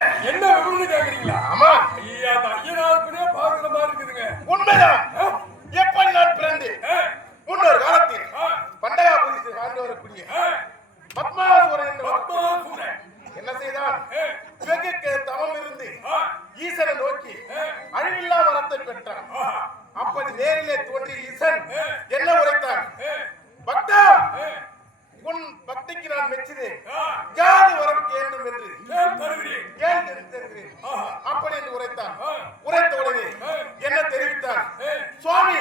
என்ன விபரீதம் கேக்குறீங்களா? ஆமா ஐயா, அந்த ஐயனாருக்குனே பாக்குற மாதிரி இருக்குதுங்க. உண்மைதான். எப்படி நான் பிறந்தேன் முன்னொரு காலத்தில் பண்டகாபுரி ஆண்டு வரக்கூடிய பத்மாசூரன் என்ன செய்தான்? வெகுக்கு தவம் இருந்து ஈசனை நோக்கி அழிவில்லா வரத்தை பெற்றான். அப்படி நேரிலே தோன்றி ஈசன் என்ன உரைத்தான்? பக்தா, உன் பக்திக்கு நான் மெச்சினேன். ஜாதி வரம் வேண்டும் என்று தருகிறேன். அப்படி என்று உரைத்தான். உரைத்த உடனே என்ன தெரிவித்தார்? சுவாமி,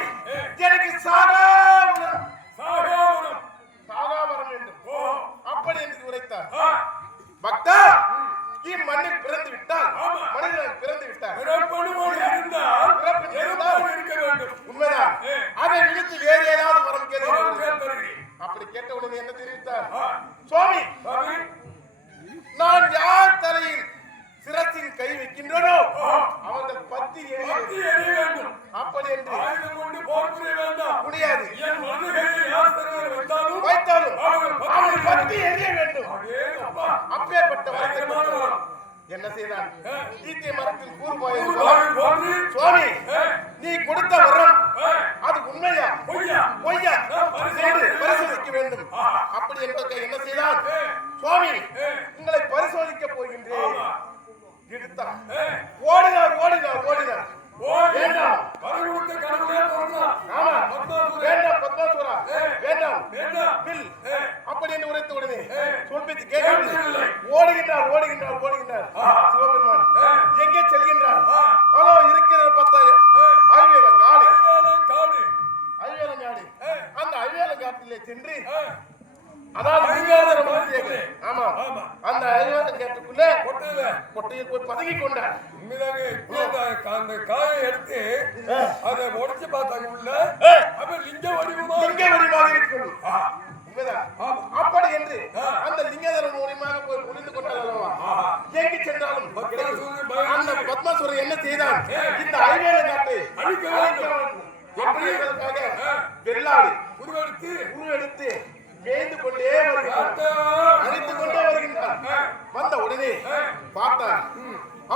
எனக்கு சாகாவரம் வேண்டும். அப்படி என்று உரைத்தார். பக்தா, இம்மண்ணில் பிறந்து விட்டால் மனிதன் பிறந்து விட்டார். உண்மைதான். அதை விடுத்து வேறு ஏதாவது வரம் கேட்க. அப்படி கேட்ட உடனே என்ன தெரிவித்தார்? சுவாமி, நான் யார் தலையில் சிரசின் கை வைக்கின்றனோ அவர்கள் பத்தி எரிய வேண்டும். அப்படி என்று முடியாது. வைத்தாலும் அவர்கள் பத்தி எரிய வேண்டும். அப்பேற்பட்ட வரத்தை என்ன செய்தான்? ஈட்டிய மரத்தில் கூறுபாய், சுவாமி, நீ கொடுத்த வரம் அது உண்மையா பொய்யா பரிசோதிக்க வேண்டும். அப்படி என்பதை என்ன செய்தான்? சுவாமி, உங்களை பரிசோதிக்க போகின்றேன். எடுத்தான். ஓடினார். வேண்டாம் பத்மாசுரா, வேண்டாம். அப்படி என்று உரைத்த உடனே சொல்பித்து கேட்கவில்லை. ஓடுகின்றார். சிவபெருமான் எங்கே செல்கின்றார்? அதோ இருக்கிற பார்த்தாரு ஐவேலங்காடு. அந்த ஐவேலங்காட்டிலே சென்று அதாவது ஆமா அந்த ஐவேலங்காட்டுக்குள்ள கொட்டையில் போய் பதுங்கி கொண்டார். அந்த காயை எடுத்து அதை உடைச்சு பார்த்தாங்க. உள்ள லிங்க வடிவமாக இருக்கும். அப்படி என்று அந்த லிங்கதர மூலியமாக போய் புரிந்து கொண்டார். எங்கு சென்றாலும் அந்த பத்மாசுரன் என்ன செய்தான்? இந்த ஐவேலங்காட்டை வெள்ளாடு உருவெடுத்து மேய்ந்து கொண்டே அழைத்துக் கொண்டே வருகின்றார். வந்த உடனே பார்த்தார்.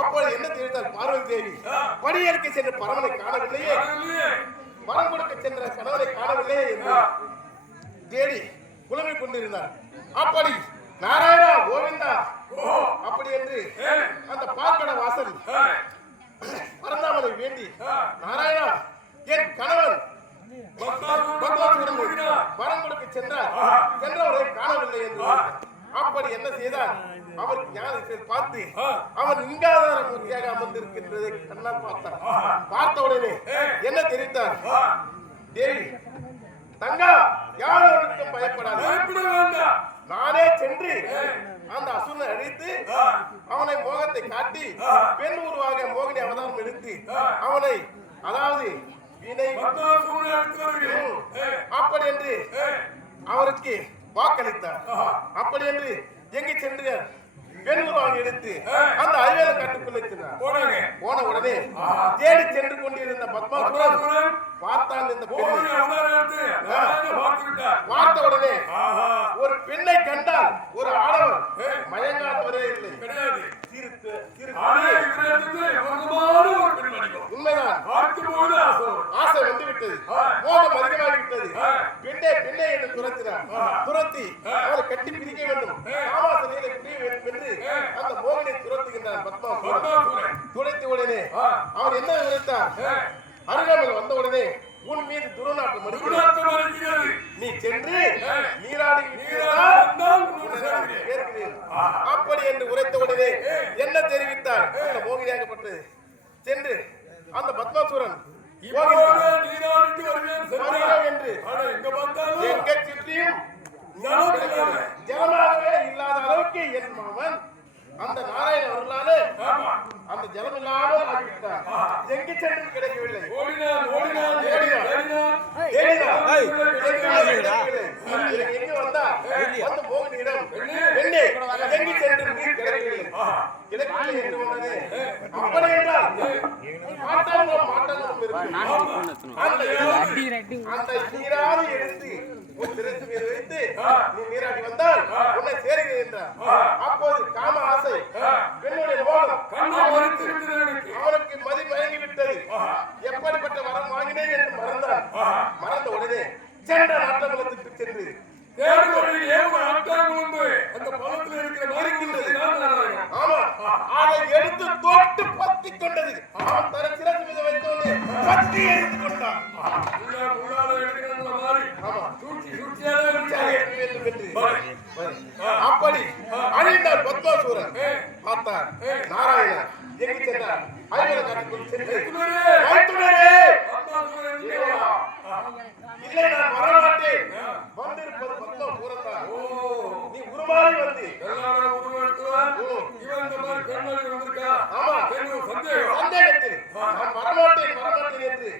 அப்போது என்ன தெரிவித்தார்? பார்வதி தேவி படியேற்க சென்ற பரவனை காணவில்லையே, வரம் கொடுக்க சென்ற கணவனை காணவில்லையே என்று தேடி புலம்பிக் கொண்டிருந்தார். அப்படி நாராயணா கோவிந்தா அப்படி என்று அந்த பாக்கட வாசல் பரந்தாமனை வேண்டி, நாராயணா, என் கணவன் வரம் கொடுக்க சென்றவரை காணவில்லை என்று. அப்படி என்ன செய்தார்? அவர் ஞானத்தை பார்த்து அவன் இங்காதார மூர்த்தியாக அமர்ந்திருக்கின்றதை கண்ணால் பார்த்தார். பார்த்த உடனே என்ன தெரிவித்தார்? தேவி, தங்கா, யாரும் பயப்படாத. நானே சென்று அந்த அசுரனை அழித்து அவனை மோகத்தை காட்டி பெண் உருவாக மோகினி அவதாரம் எடுத்து அவனை அதாவது அப்படி என்று அவருக்கு வாக்களித்தார். அப்படி என்று எங்கே சென்று பெண் உருவாக எடுத்து அந்த ஐவேல காட்டுக்குள்ளே சென்றார். போன உடனே தேடி சென்று கொண்டிருந்த பத்மாசுரன் பார்த்தான். இந்த பார்த்த உடனே ஒரு பெண்ணை கண்டால் ஒரு ஆடவர் மயங்காதவரே இல்லை. உண்மைதான். ஆசை வந்து விட்டது, மோகம் அதிகமாகிவிட்டது. பெண்ணே என்று துரத்தி அவரை கட்டி பிரிக்க வேண்டும், ஆபாசனையில பிரிய வேண்டும் என்று அந்த மோகனை துரத்துகின்றார் பத்மாசுரன். துடைத்த உடனே அவர் என்ன நினைத்தார்? அருகாமையில் வந்த உடனே உன் மீது துர்நாற்றம் அடிக்கிறது, நீ சென்று நீராடி அப்படி என்று உரைத்த உடனே என்ன தெரிவித்தார்? மோகினியாகப்பட்டது சென்று அந்த பத்மாசுரன் என்று எங்க சுற்றியும் ஜலமாகவே இல்லாத அளவுக்கு என் மாமன் அந்த நாராயண அவர்களாலே அந்த ஜலம் இல்லாமல் ஆகிவிட்டார். எங்கு சென்று கிடைக்கவில்லை. எங்க வந்தா வந்து மோகனிடம் பெண்ணே எங்கு சென்று நீர் கிடைக்கவில்லை என்று வந்தது. அப்படி என்றால் அந்த நீராடி எடுத்து வைத்து நீ நீராடி வந்தால் உன்னை சேருகிறேன் என்றார். அப்போது காம ஆசை பெண்ணுடைய மோகம் எடுத்து தொட்டு பத்திக் கொண்டது. அவன் தர சிறகு மீது வைத்தோடு பத்தி எரிந்து கொண்டான். அப்படி அழிந்தார் பத்மாசூரன். பார்த்தார் நாராயணன் எங்கு சென்றார்? ஐவர காட்டுக்குள் சென்று இல்லை, நான் வரமாட்டேன். வந்திருப்பது பத்மாசூரன் தான். நீ உருமாறி வந்து சந்தேகத்தில் நான் வரமாட்டேன் வரமாட்டேன் என்று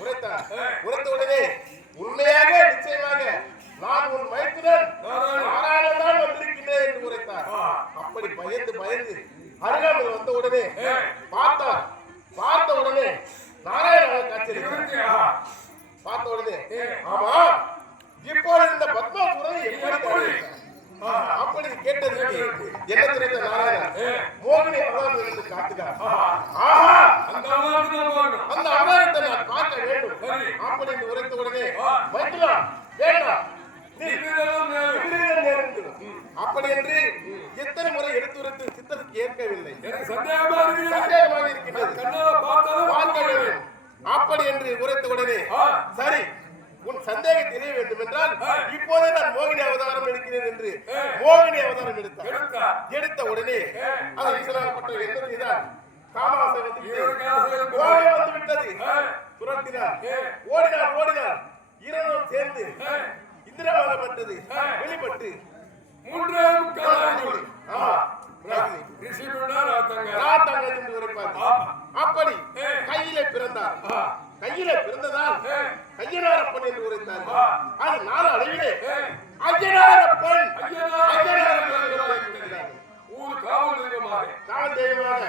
உரைத்தார். உரைத்த உடனே உண்மையாக நிச்சயமாக நான் உன் மைத்துனன் நாராயணன் தான் வந்திருக்கிறேன் என்று உரைத்தார். அப்படி பயந்து பயந்து அருகாமல் வந்த உடனே பார்த்தார். பார்த்த உடனே நாராயணன் காட்சியளித்தார். பார்த்த உடனே ஆமா இப்போது இந்த பத்மாசுரனை எப்படி அப்படி கேட்டதற்கு என்ன தெரிந்த நாராயணன் மோகினி அவதாரம் என்று காட்டுகிறார். ஆஹா அந்த அவதாரத்தை நான் பார்க்க வேண்டும் அப்படி என்று உரைத்த உடனே வைக்கலாம் வேண்டாம் அப்படி என்று எத்தனை முறை எடுத்து உரைத்து சித்தத்துக்கு ஏற்கவில்லை. சந்தேகமாக இருக்கின்றது. பார்க்க வேண்டும் அப்படி என்று உரைத்த உடனே சரி உன் சந்தேகம் தெரிய வேண்டும் என்றால் இப்போதே நான் மோகினி அவதாரம் எடுக்கிறேன் என்று மோகினி அவதாரம் எடுத்தார். எடுத்த உடனே அதை ஈசனாகப்பட்ட என்ன செய்தார்? காமாசை வந்து விட்டது. துரத்தினார். ஓடினார் ஓடினார். இரண்டும் சேர்ந்து இந்திரமாகப்பட்டது. வெளிப்பட்டு அப்படி கையில பிறந்தார். கையில பிறந்ததால் ஐயனாரப்பன் என்று உரைத்தார். அது நாலு அளவிலே ஐயனாரப்பன் காவல் தெய்வமாக